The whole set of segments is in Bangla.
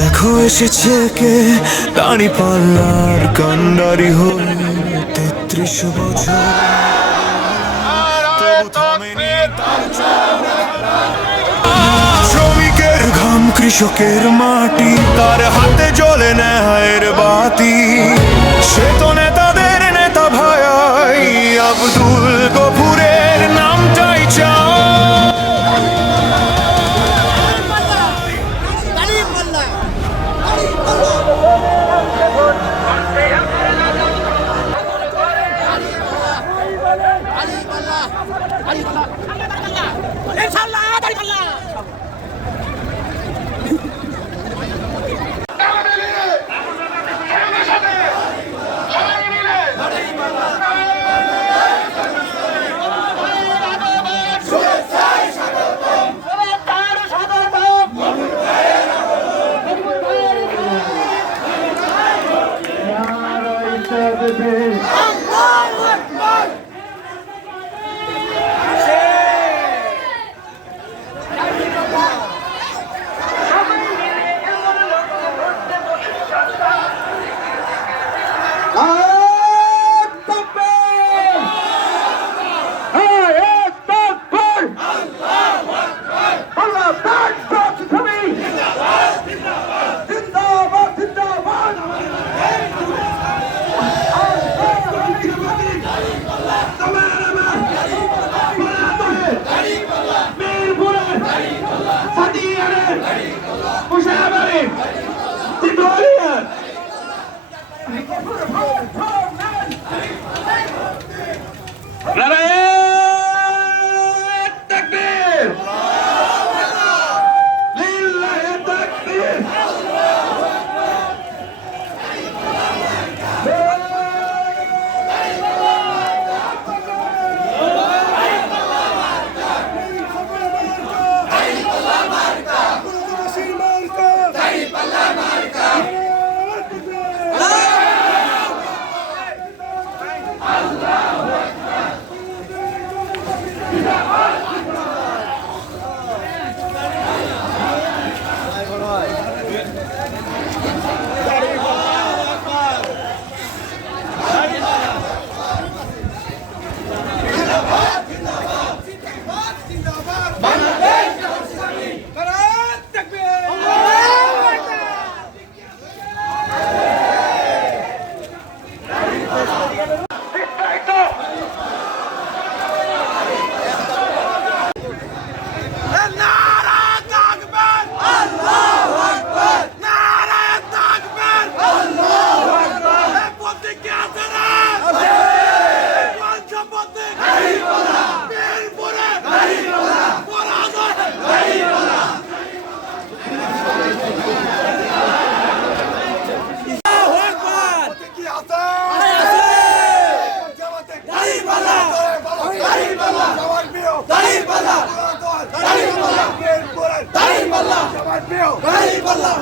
দেখো এসেছে কে দাঁড়ি পাল্লার কান্ডারি হল তেত্রিশ বছর। শ্রমিকের ঘাম কৃষকের মাটি, তার হাতে জ্বলে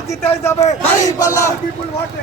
জিতে যাবে। বিপুল ভোটে।